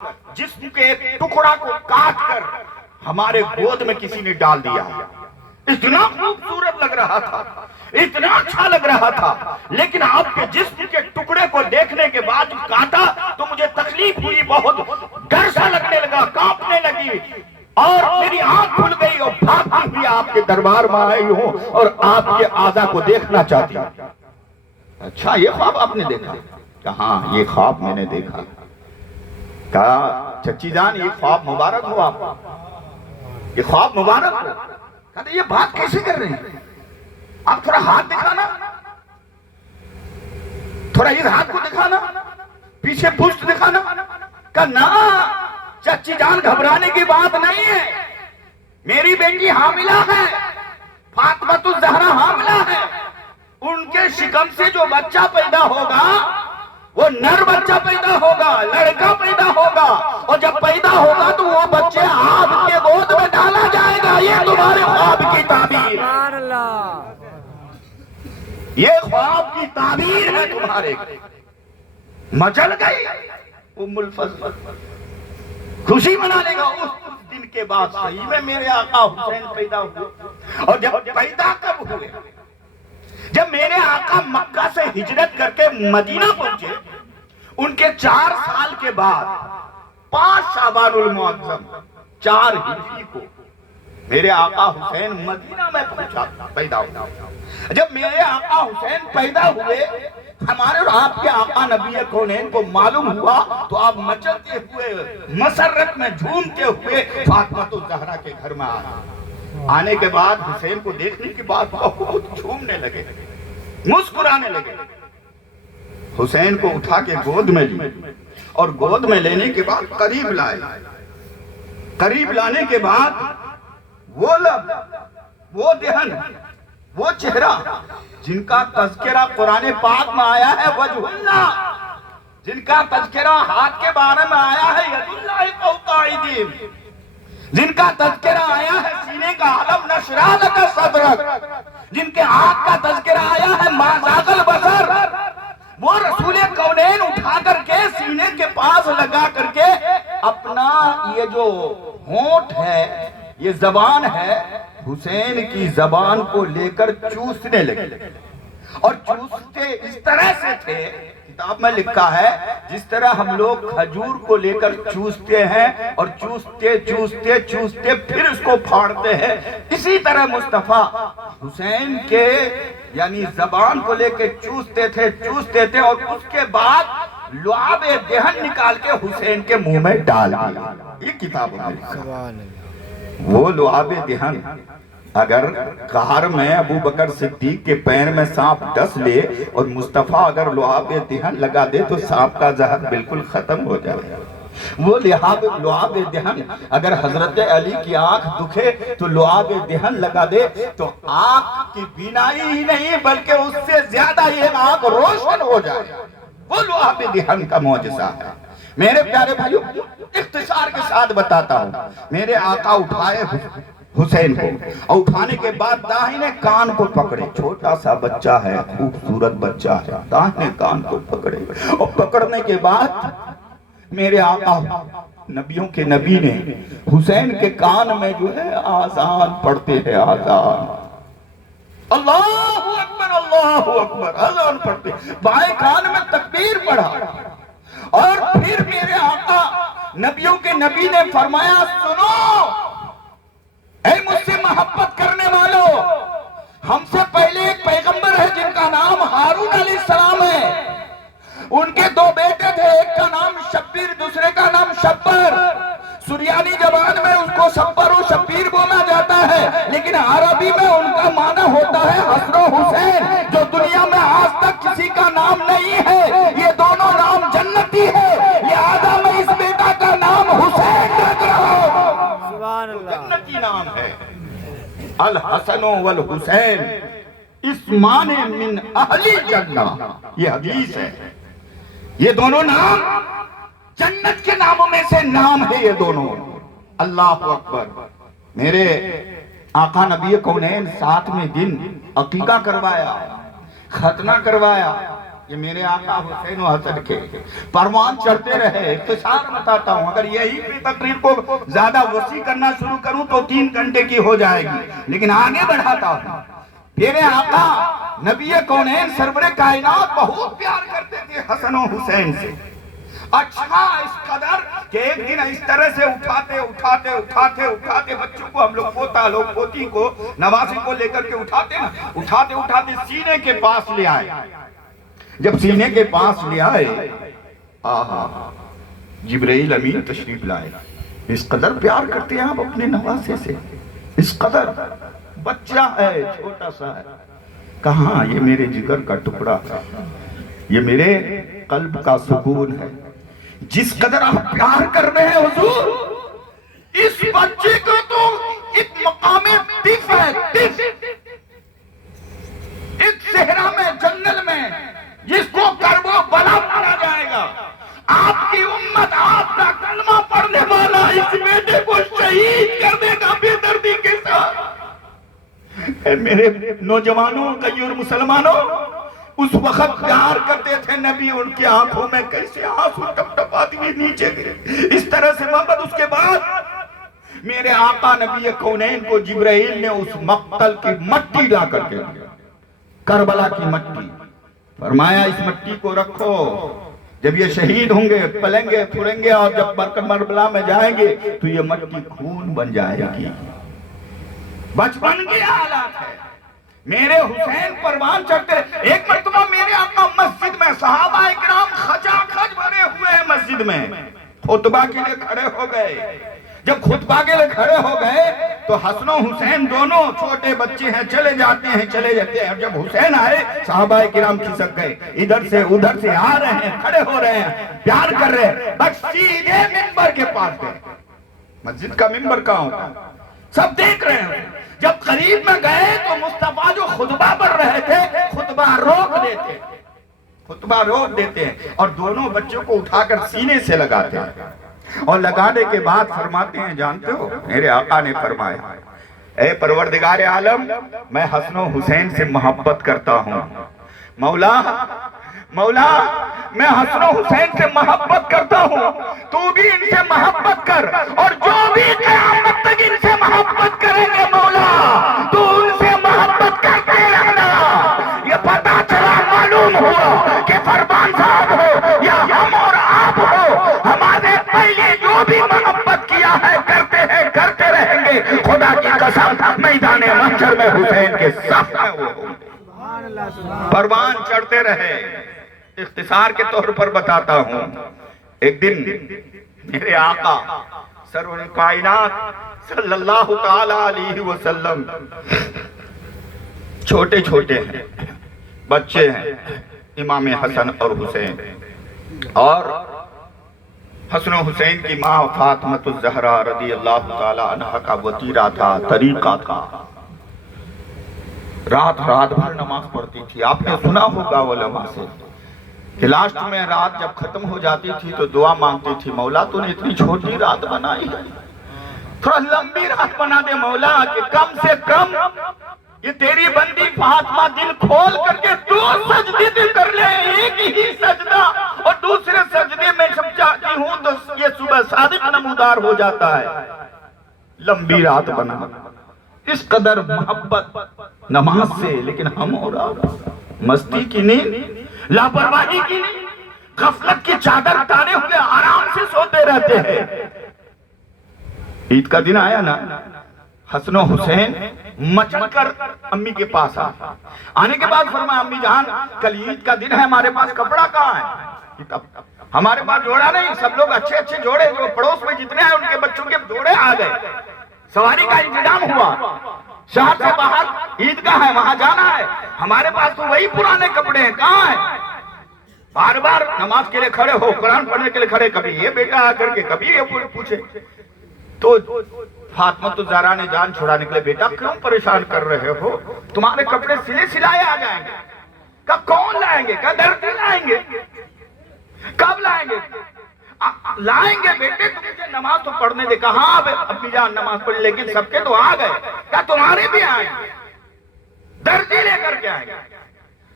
جسم کے ایک ٹکڑا کو کاٹ کر ہمارے گود میں کسی نے ڈال دیا. اتنا خوبصورت لگ رہا تھا, اتنا اچھا لگ رہا تھا, لیکن آپ کے جسم کے ٹکڑے کو دیکھنے کے بعد کاٹا تو مجھے تکلیف ہوئی, بہت ڈر سا لگنے لگا, کانپنے لگی, اور میری آنکھ کھل گئی اور بھاگتی ہوئی آپ کے دربار میں آئی ہوں اور آپ کے اعضا کو دیکھنا چاہتی ہوں. اچھا یہ خواب آپ نے دیکھا؟ کہاں یہ خواب میں نے دیکھا. کہا چچی جان یہ خواب مبارک ہو, آپ یہ خواب مبارک ہو. کہا یہ بات کیسے کر رہے ہیں آپ؟ تھوڑا ہاتھ دکھانا, تھوڑا اس ہاتھ کو دکھانا, پیچھے پشت دکھانا. کہا نا چچی جان گھبرانے کی بات نہیں ہے, میری بیٹی حاملہ ہے, فاطمہ الزہرا حاملہ ہے. ان کے شکم سے جو بچہ پیدا ہوگا وہ نر بچہ پیدا ہوگا, لڑکا پیدا ہوگا, اور جب پیدا ہوگا تو وہ بچے آپ کے گود میں ڈالا جائے گا. یہ تمہارے خواب کی تعبیر, یہ خواب کی تعبیر ہے تمہارے. مچل گئی ام الفضل, خوشی منانے گا. اس دن کے بعد صحیح میں میرے آقا حسین پیدا ہوئے, اور جب پیدا کب ہوئے؟ جب میرے آقا مکہ سے ہجرت کر کے مدینہ پہنچے, ان کے 4 سال کے بعد 5 شعبان المعظم 4 ہجری کو میرے آقا حسین مدینہ میں پہنچا, پیدا ہوئے. جب میرے آقا حسین پیدا ہوئے, ہمارے اور آپ کے آقا نبی کونین کو معلوم ہوا تو آپ مچلتے ہوئے مسرت میں جھومتے ہوئے فاطمہ الزہرا کے گھر میں آنے کے بعد حسین کو دیکھنے کے بعد بہت جھومنے لگے, مسکرانے لگے. حسین کو اٹھا کے گود میں لی, اور گود میں لینے کے بعد قریب لائے. قریب لانے کے بعد وہ لب, وہ دہن, وہ چہرہ جن کا تذکرہ قرآن پاک میں آیا ہے وجہ اللہ, جن کا تذکرہ ہاتھ کے بارے میں آیا ہے ید اللہ فوق ایدیہم, جن کا تذکرہ آیا ہے سینے کا علم نشرح لک صدرک, جن کے ہاتھ کا تذکرہ آیا ہے ما زاغ البصر, وہ رسول کونین اٹھا کر کے سینے کے پاس لگا کر کے اپنا یہ جو ہونٹ ہے, یہ زبان ہے, حسین کی زبان کو لے کر چوسنے لگے. اور چوستے اس طرح سے تھے, کتاب میں لکھا ہے جس طرح ہم لوگ کھجور کو لے کر چوستے ہیں اور چوستے چوستے چوستے پھر اس کو پھاڑتے ہیں, اسی طرح مصطفیٰ حسین کے یعنی زبان کو لے کے چوستے تھے اور اس کے بعد لعاب دہن نکال کے حسین کے منہ میں ڈال دیا. یہ کتاب میں لکھا. وہ لعاب دہن اگر قہر میں ابو بکر صدیق کے پیر میں سانپ ڈس لے اور مصطفیٰ اگر لعاب دہن لگا دے تو سانپ کا زہر بالکل ختم ہو جائے. وہ لعاب دہن اگر حضرت علی کی آنکھ دکھے تو لعاب دہن لگا دے تو آنکھ کی بینائی ہی نہیں بلکہ اس سے زیادہ یہ آنکھ روشن ہو جائے. وہ لعاب دہن کا معجزہ ہے. میرے پیارے بھائیو, اختصار کے ساتھ بتاتا ہوں. میرے آقا اٹھائے حسین کو, اور اٹھانے کے بعد داہنے کان کو پکڑے, چھوٹا سا بچہ ہے, خوبصورت بچہ ہے, داہنے کان کو پکڑے, اور پکڑنے کے بعد میرے آقا نبیوں کے نبی نے حسین کے کان میں جو ہے آذان پڑھتے ہیں, آذان, اللہ اکبر اللہ اکبر, آذان پڑھتے, بائیں کان میں تکبیر پڑھا, اور پھر میرے آقا نبیوں کے نبی نے فرمایا سنو اے مجھ سے محبت کرنے والو, ہم سے پہلے ایک پیغمبر ہے جن کا نام ہارون علیہ السلام ہے, ان کے 2 بیٹے تھے, ایک کا نام شبیر دوسرے کا نام شبر. سریانی زبان میں اس کو شبر و شبیر بولا جاتا ہے, لیکن عربی میں ان کا معنی ہوتا ہے حسن و حسین, جو دنیا میں آج تک کسی کا نام نہیں ہے. یہ دونوں نام جنتی ہے, لہذا میں اس بیٹا کا نام حسین رکھ رہا ہوں. سبحان اللہ, جنتی نام ہے. الحسن والحسین اسمان من اہل جنہ, یہ حدیث ہے. یہ دونوں نام جنت کے ناموں میں سے نام ہے یہ دونوں. اللہ اکبر. میرے آقا نبی کونین 7ویں دن عقیقہ کروایا, ختنہ کروایا, یہ میرے آقا حسین و حسن کے پروان چڑھتے رہے. اختصار بتاتا ہوں, اگر یہی پہ تقریر کو زیادہ وسیع کرنا شروع کروں تو 3 گھنٹے کی ہو جائے گی, لیکن آگے بڑھاتا ہوں. میرے آقا نبی کونین سرور کائنات بہت پیار کرتے تھے حسن و حسین سے. اچھا اس قدر کہ ایک دن اس طرح سے اٹھاتے بچوں کو, ہم لوگ پوتا لوگ پوتی کو نوازی کو لے کر کے اٹھاتے سینے کے پاس لے آئے. جب سینے کے پاس لے آئے, جبرائیل امین تشریف لائے. اس قدر پیار کرتے ہیں آپ اپنے نواسے سے, اس قدر. بچہ ہے چھوٹا سا ہے, کہاں یہ میرے جگر کا ٹکڑا ہے, یہ میرے قلب کا سکون ہے. جس قدر آپ پیار کر رہے ہیں حضور, اس بچے کو تو ایک مقام طف ہے, طف ایک صحرا میں جنگل میں جس کو کرب و بلا مانا جائے گا. آپ کی امت آپ کا کلمہ پڑھنے والا اس بیٹے کو شہید کر دے گا بے دردی کے ساتھ. اے میرے نوجوانوں غیور مسلمانوں, اس وقت پیار کرتے تھے نبی, ان کی آنکھوں میں کیسے آنسو ٹپ ٹپاتی ہوئی نیچے گرے, اس طرح سے محبت. اس کے بعد میرے آقا نبی کونین کو جبرائیل نے اس مقتل کی مٹی لا کر کے, کربلا کی مٹی, فرمایا اس مٹی کو رکھو, جب یہ شہید ہوں گے پلیں گے پھریں گے اور جب کربلا میں جائیں گے تو یہ مٹی خون بن جائے گی. بچپن کی حالات ہے. میرے حسین پروان چڑھتے. ایک مرتبہ میرے آقا مسجد میں, صحابہ اکرام خچا کھچ بھرے ہوئے ہیں مسجد میں, خطبہ کے لیے کھڑے ہو گئے. جب خطبہ کے لیے کھڑے ہو گئے تو حسن و حسین دونوں چھوٹے بچے ہیں, چلے جاتے ہیں. جب حسین آئے صحابہ اکرام کھسک گئے, ادھر سے ادھر سے آ رہے ہیں, کھڑے ہو رہے ہیں, پیار کر رہے ہیں. بس سیدھے منبر کے پاس گئے. مسجد کا منبر کہاں ہوگا, سب دیکھ رہے ہیں. جب قریب میں گئے تو مصطفیٰ جو خطبہ پڑھ رہے تھے خطبہ روک دیتے ہیں اور دونوں بچوں کو اٹھا کر سینے سے لگاتے ہیں. اور لگانے کے بعد فرماتے ہیں, جانتے ہو میرے آقا نے فرمایا, اے پروردگار عالم, میں حسن و حسین سے محبت کرتا ہوں. مولا میں حسن و حسین سے محبت کرتا ہوں, تو بھی ان سے محبت کر, اور جو بھی قیامت تک ان سے محبت کریں گے مولا تو ان سے محبت کرتے رہنا. یہ پتہ چلا معلوم ہوا کہ فرمان صاحب ہو یا ہم اور آپ ہو, ہمارے پہلے جو بھی محبت کیا ہے کرتے رہیں گے. خدا کی قسم میدان محشر میں حسین کے صف میں وہ پروان چڑھتے رہے. اختصار کے طور پر بتاتا ہوں, ایک دن میرے آقا سرور کائنات صلی اللہ تعالی علیہ وسلم چھوٹے ہیں, بچے ہیں, امام حسن اور حسین, اور حسن و حسین کی ماں فاطمۃ الزہرا رضی اللہ تعالی عنہ کا وطیرہ تھا, طریقہ تھا. رات بھر نماز پڑھتی تھی. آپ نے سنا ہوگا علماء سے کہ لاسٹ میں رات جب ختم ہو جاتی تھی تو دعا مانگتی تھی, مولا تو نے اتنی چھوٹی رات بنائی ہے, تھوڑا لمبی رات بنا دے مولا, کہ کم سے کم یہ تیری بندی فاطمہ دل کھول کر کے 2 سجدے کر لے, ایک ہی سجدہ, اور دوسرے سجدے میں جب جاتی ہوں تو یہ صبح صادق نمودار ہو جاتا ہے. لمبی رات بنا, اس قدر محبت نماز سے. لیکن ہم اور آپ مستی کی نہیں, لاپرواہی کی نہیں, غفلت کی چادر تانے ہوئے آرام سے سوتے رہتے ہیں. عید کا دن آیا نا, حسن و حسین مچل کر امی کے پاس آنے کے بعد فرمایا, امی جان کل عید کا دن ہے, ہمارے پاس کپڑا کہاں ہے؟ ہمارے پاس جوڑا نہیں. سب لوگ اچھے جوڑے جو پڑوس میں جتنے ہیں ان کے بچوں کے جوڑے آ گئے. سواری کا انتظام ہوا, شہر سے باہر عیدگاہ ہے وہاں جانا ہے, ہمارے پاس تو وہی پرانے کپڑے ہیں, کہاں ہیں؟ بار بار نماز کے لیے کھڑے ہو, قرآن پڑھنے کے لیے کھڑے, کبھی یہ بیٹا آ کر کے کبھی یہ پوچھے. تو فاطمہ الزہرا نے جان چھڑانے کے لیے, بیٹا کیوں پریشان کر رہے ہو, تمہارے کپڑے سلائے آ جائیں گے. کہا کون لائیں گے؟ کہا درزی لائیں گے. کب لائیں گے؟ لائیں گے بیٹے, تو مجھے نماز تو پڑھنے دے. کہاں اپنی جان نماز پڑھی, لیکن سب کے تو آ گئے. کہا تمہارے بھی آئیں گے, درزی لے کر کے آئیں گے.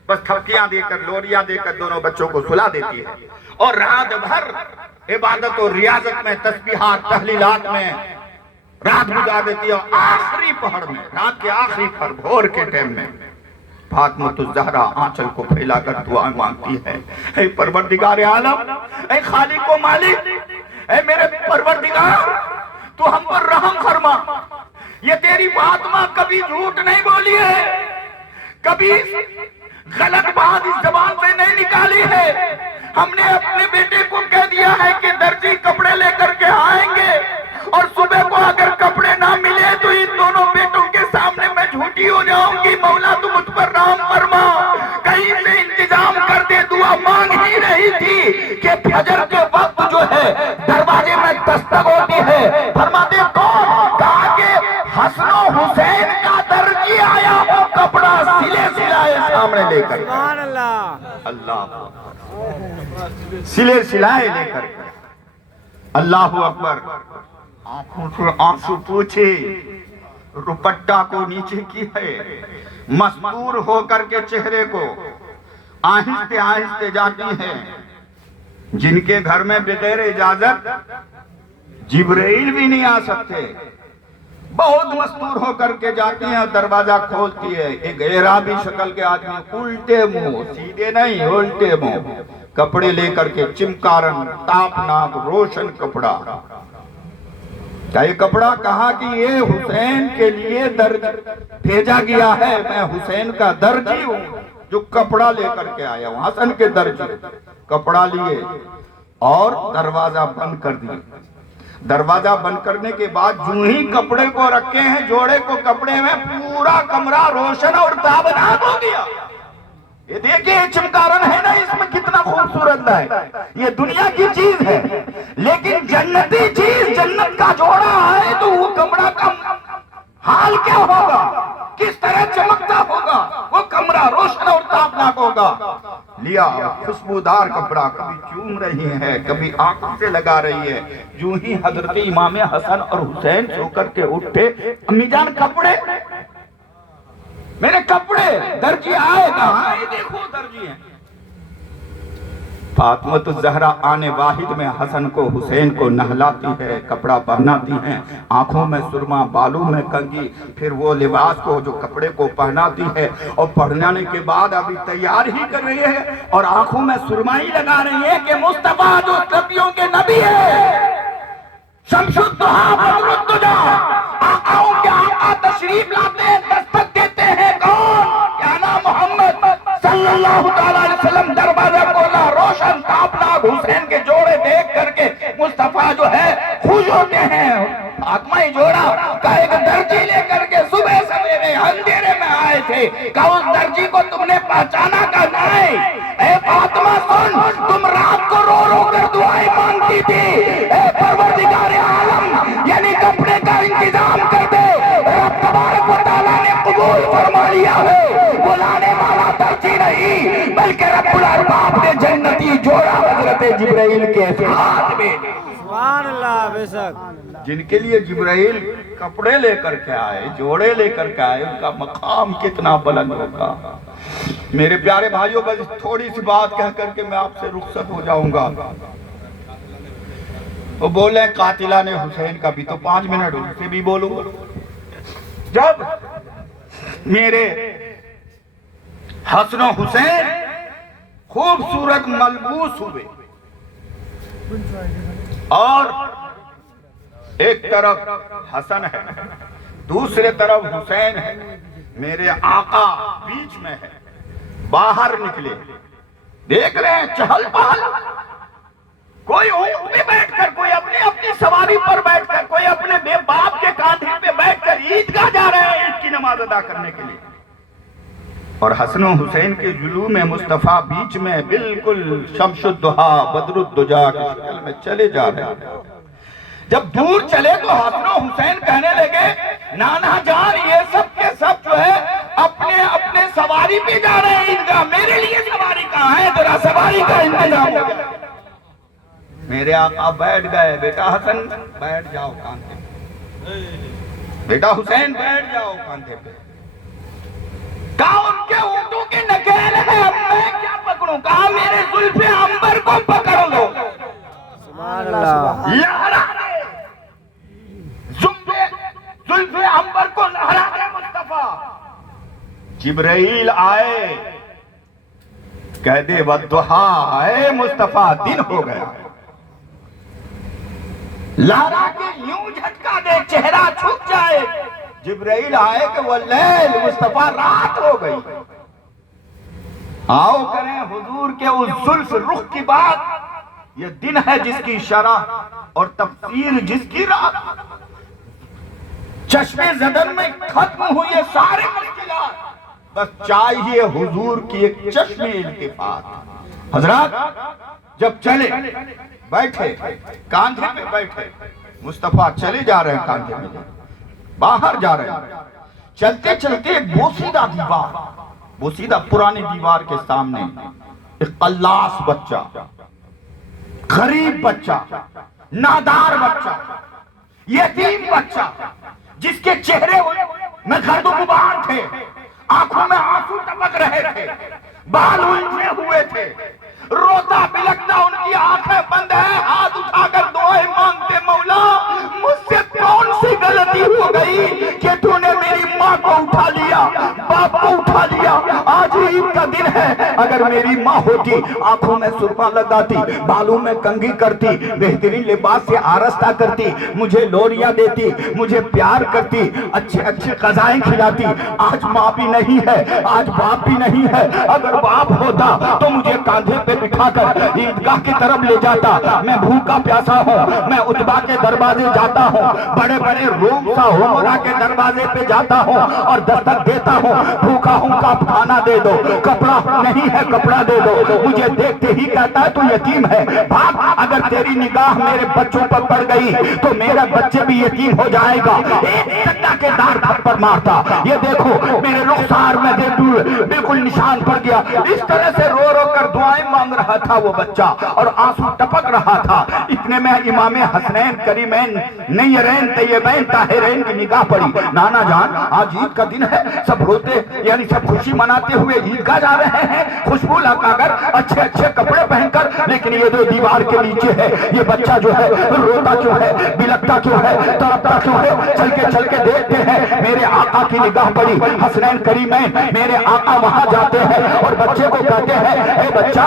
بس تھپکیاں دے کر لوریاں دے کر دونوں بچوں کو سلا دیتی ہے اور رات بھر عبادت و ریاضت میں تسبیحات تحلیلات میں رات گزار دیتی ہے. اور آخری پہر میں رات کے آخری پہر بھور کے ٹائم میں فاطمۃ الزہرا آنچل کو پھیلا کر دعائیں مانگتی ہے. اے پروردگار عالم، اے خالق و مالک، اے میرے پروردگار، تو ہم پر رحم فرما. یہ تیری فاطمہ کبھی جھوٹ نہیں بولی ہے، کبھی غلط بات اس زبان سے نہیں نکالی ہے. ہم نے اپنے بیٹے کو کہہ دیا ہے کہ درجی کپڑے لے کر کے آئیں گے، اور صبح کو اگر کپڑے نہ ملے تو ان دونوں بیٹوں کے سامنے میں جھوٹی ہو جاؤں گی. مولا تو مجھ پر رحم فرما، کہیں سے انتظام کر دے. دعا مانگ ہی رہی تھی کہ فجر کے وقت جو ہے دروازے میں دستک ہوتی ہے. فرماتے کون؟ کہا کہ حسن و حسین کا درجی آیا ہو کپڑا سلے سلائے سامنے لے کر. سبحان اللہ، اللہ سلے سلائے لے کر. اللہ اکبر. آنکھوں سے آنسو پوچھے، روپٹا کو نیچے کی ہے، مستور ہو کر کے چہرے کو آہستہ آہستہ جاتی ہیں. جن کے گھر میں بغیر اجازت جبرائیل بھی نہیں آ سکتے، بہت مستور ہو کر کے جاتی ہیں. دروازہ کھولتی ہے، ایک اعرابی شکل کے آدمی، الٹے منہ، سیدھے نہیں الٹے منہ، کپڑے لے کر کے چمکارن تاپناک روشن کپڑا. یہ کپڑا کہا کہ یہ حسین کے لیے درج بھیجا گیا ہے، میں حسین کا درجی ہوں جو کپڑا لے کر کے آیا ہوں. حسن کے درجی کپڑا لیے اور دروازہ بند کر دیے. دروازہ بند کرنے کے بعد جو ہی کپڑے کو رکھے ہیں جوڑے کو کپڑے میں، پورا کمرہ روشن اور تابناک ہو گیا. یہ دیکھیں چمکارن ہے نا، اس میں کتنا خوبصورت ہے. یہ دنیا کی چیز ہے لیکن جنتی چیز، جنت کا جوڑا ہے تو وہ کمرہ کا حال کیا ہوگا، کس طرح چمکتا ہوگا. وہ کمرہ روشن اور تابناک ہوگا. لیا خوشبودار کپڑا، کبھی چوم رہی ہے کبھی آنکھوں سے لگا رہی ہے. جو ہی حضرت امام حسن اور حسین سو کر کے اٹھے، امی جان کپڑے، میرے کپڑے، درجی آئے کہاں؟ یہ دیکھو درجی ہیں. فاطمۃ الزہرا آنے واحد میں حسن کو حسین کو نہلاتی ہے، کپڑا پہناتی ہیں، آنکھوں میں سرما، بالوں میں کنگھی، پھر وہ لباس کو جو کپڑے کو پہناتی ہے اور پہنانے کے بعد ابھی تیار ہی کر رہی ہے اور آنکھوں میں سرمائی لگا رہی ہے کہ مصطفیٰ جو نبیوں کے نبی ہے، شمس الضحیٰ بدر الدجا، آقاؤں کے آقا تشریف لاتے ہیں، دستک دیتے ہیں. کون؟ کیا نام؟ محمد صلی اللہ علیہ وسلم. دروازہ کھولا، روشن تابناک حسین کے جوڑے دیکھ کر کے مصطفیٰ جو ہے خوش ہوتے ہیں. فاطمہ جوڑا کا ایک درجی لے کر کے صبح سویرے اندھیرے میں آئے تھے. کہ اس درجی کو تم نے پہچانا کا نہیں؟ اے فاطمہ سن، تم رات کو رو رو کر دعائیں مانگتی تھی. اے پروردگار عالم، یعنی کپڑے کا انتظام کر دے. رب تبارک و تعالیٰ نے قبول فرما لیا ہے. بلانے والا درجی نہیں بلکہ رب الارباب نے جنتی جوڑا حضرت جبرائیل کے ہاتھ میں. سبحان اللہ. بے شک جن کے لیے جبرائیل کپڑے لے کر کے آئے، جوڑے لے کر کے آئے، ان کا مقام کتنا بلند ہوگا. میرے پیارے بھائیوں، بس تھوڑی سی بات کہہ کر کے میں آپ سے رخصت ہو جاؤں گا. وہ بولے قاتلہ نے حسین کا بھی تو 5 منٹ ان سے بھی بولوں. جب میرے حسن و حسین خوبصورت ملبوس ہوئے اور ایک طرف حسن ہے، دوسرے طرف حسین ہے، میرے آقا بیچ میں ہے، باہر نکلے، دیکھ رہے ہیں چہل پہل، کوئی اونٹ پہ بیٹھ کر، کوئی اپنی سواری پر بیٹھ کر، کوئی اپنے بے باپ کے کاندھے پہ بیٹھ کر عیدگاہ جا رہے ہیں عید کی نماز ادا کرنے کے لیے. اور حسن و حسین کے جلوم مصطفیٰ بیچ میں بالکل شمس الضحیٰ بدر الدجا کی شکل میں چلے جا رہے ہیں. جب دور چلے تو حسن و حسین کہنے لگے، نانا جان یہ سب کے سب جو ہے اپنے سواری پہ جا رہے ہیں عیدگاہ، میرے لیے سواری کہاں ہے؟ ذرا سواری کا انتظام ہو گیا. میرے آقا بیٹھ گئے، بیٹا حسن بیٹھ جاؤ کاندھے پہ، بیٹا حسین بیٹھ جاؤ کاندھے پہ. کہا ان کے اونٹوں کے کہہ رہے اب میں کیا پکڑوں؟ کہا میرے زلف عنبر کو پکڑ لو۔ سبحان اللہ۔ لہرا دے زلف عنبر کو، لہرا دے مصطفیٰ۔ جبرائیل آئے، کہہ دے والضحیٰ، اے مصطفیٰ دن ہو گیا۔ لہرا کے یوں جھٹکا دے چہرہ چھپ جائے۔ جبرائیل آئے کہ واللیل، مصطفیٰ رات ہو گئی۔ آؤ کریں حضور کے اس زلف رخ کی بات، یہ دن ہے جس کی شرح اور تفسیر جس کی رات۔ چشم زدن میں ختم ہوئی سارے مشکلات، بس چاہیے حضور کی ایک چشم التفات۔ حضرات جب چلے بیٹھے، کاندھے پہ بیٹھے، مصطفیٰ چلے جا رہے ہیں، کاندھے پہ باہر جا رہے ہیں، چلتے چلتے ایک بوسیدہ دیوار، بوسیدہ پرانی دیوار کے سامنے ایک قلاس بچہ، غریب بچہ، نادار بچہ، یتیم بچہ، جس کے چہرے میں گرد و غبار تھے، آنکھوں میں آنسو ٹپک رہے تھے، بال الجھے ہوئے تھے، روتا بلکتا ان کی آنکھیں بند ہے، ہاتھ اٹھا کر دعائیں مانگتے، مولا مجھ سے کون سی غلطی ہو گئی کہ تو نے میری ماں کو اٹھا لیا، باپ کو اٹھا لیا۔ آج عید کا دن ہے، اگر میری ماں ہوتی آنکھوں میں سرما لگاتی، بالوں میں کنگھی کرتی، بہترین لباس سے آراستہ کرتی، مجھے لوریاں دیتی، مجھے پیار کرتی، اچھے اچھے غذائیں کھلاتی۔ آج ماں بھی نہیں ہے، آج باپ بھی نہیں ہے۔ اگر باپ ہوتا تو مجھے کاندھے پہ بٹھا کر عیدگاہ کی طرف لے جاتا، میں بھوکا پیاسا ہوں، میں عتبہ کے دروازے جاتا ہوں، بڑے بڑے روم سا عمرہ کے دروازے پہ جاتا ہوں اور دستک دیتا ہوں، بھوکا ہوں کا کھانا دے دو، کپڑا نہیں ہے کپڑا دے دو۔ مجھے دیکھتے ہی کہتا ہے تو یتیم ہے، بھاگ، اگر تیری نگاہ میرے بچوں پر پڑ گئی تو میرے بچے بھی یتیم ہو جائے گا۔ ایک ٹکا کے دار تھپڑ مارتا، یہ دیکھو میرے رخسار میں بالکل نشان پڑ گیا۔ اس طرح سے رو رو کر دعائیں مانگ رہا تھا وہ بچہ اور آنسو ٹپک رہا تھا۔ اتنے میں امام حسنین کریمین نیرین طیبین طاہرین کی نگاہ پڑی۔ نانا جان آج عید کا دن ہے، سب روتے یعنی سب خوشی مناتے ہوئے عیدگاہ جا رہے ہیں، خوشبو لگا کر، اچھے اچھے کپڑے پہن کر، لیکن یہ جو دیوار کے نیچے ہے یہ بچہ جو ہے روتا کیوں ہے، بلکتا کیوں ہے، تڑپتا کیوں ہے؟ چل کے دیکھتے ہیں، میرے آقا کی نگاہ پڑی، حسنین کریمین میرے آقا وہاں جاتے ہیں اور بچے کو کہتے ہیں اے بچہ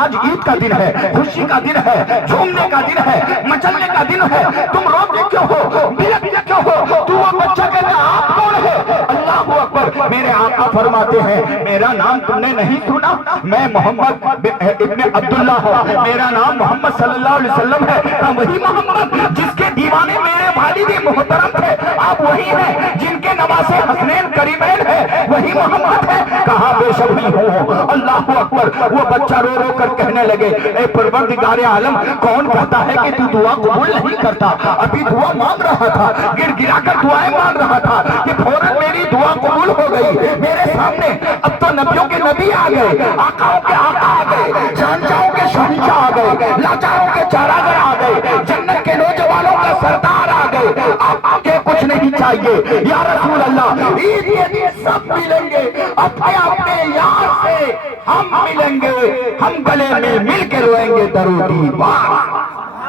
آج عید کا دن ہے، خوشی کا دن ہے، جھومنے کا دن ہے، مچلنے کا دن ہے، تم روتے کیوں ہو، بلکتے کیوں ہو؟ تو وہ بچہ کہتا ہے آپ کون ہے؟ اللہ اکبر۔ میرے آقا فرماتے ہیں میرا نام تم نے نہیں سنا؟ میں محمد ابن عبداللہ ہوں، میرا نام محمد صلی اللہ علیہ وسلم ہے۔ وہی محمد جس کے دیوانے میرے والد محترم تھے، آپ وہی ہیں جن کے نواسے حسنین کریمین ہے، وہی محمد ہے۔ کہاں بے شک نہیں ہوں۔ اللہ اکبر۔ وہ بچہ رو رو کر کہنے لگے اے پروردگار عالم، کون کہتا ہے کہ تو دعا قبول نہیں کرتا؟ ابھی دعا مانگ رہا تھا، گر گرا کر دعائیں مانگ رہا تھا کہ فوراً میری دعا قبول ہو گئی میرے سامنے۔ اب تو نبیوں کے نبی آ گئے، آقاؤں کے آقا آ گئے، شہنشاہوں کے شہنشاہ آ گئے، لاچاروں کے چاراگر آ گئے، جنت کے نوجوانوں کا سردار آ گئے۔ اب آگے کچھ نہیں چاہیے یا رسول اللہ، عید کے دن سب ملیں گے، اپنے اپنے یار سے ہم ملیں گے، ہم گلے میں مل کے روئیں گے درودی۔ واہ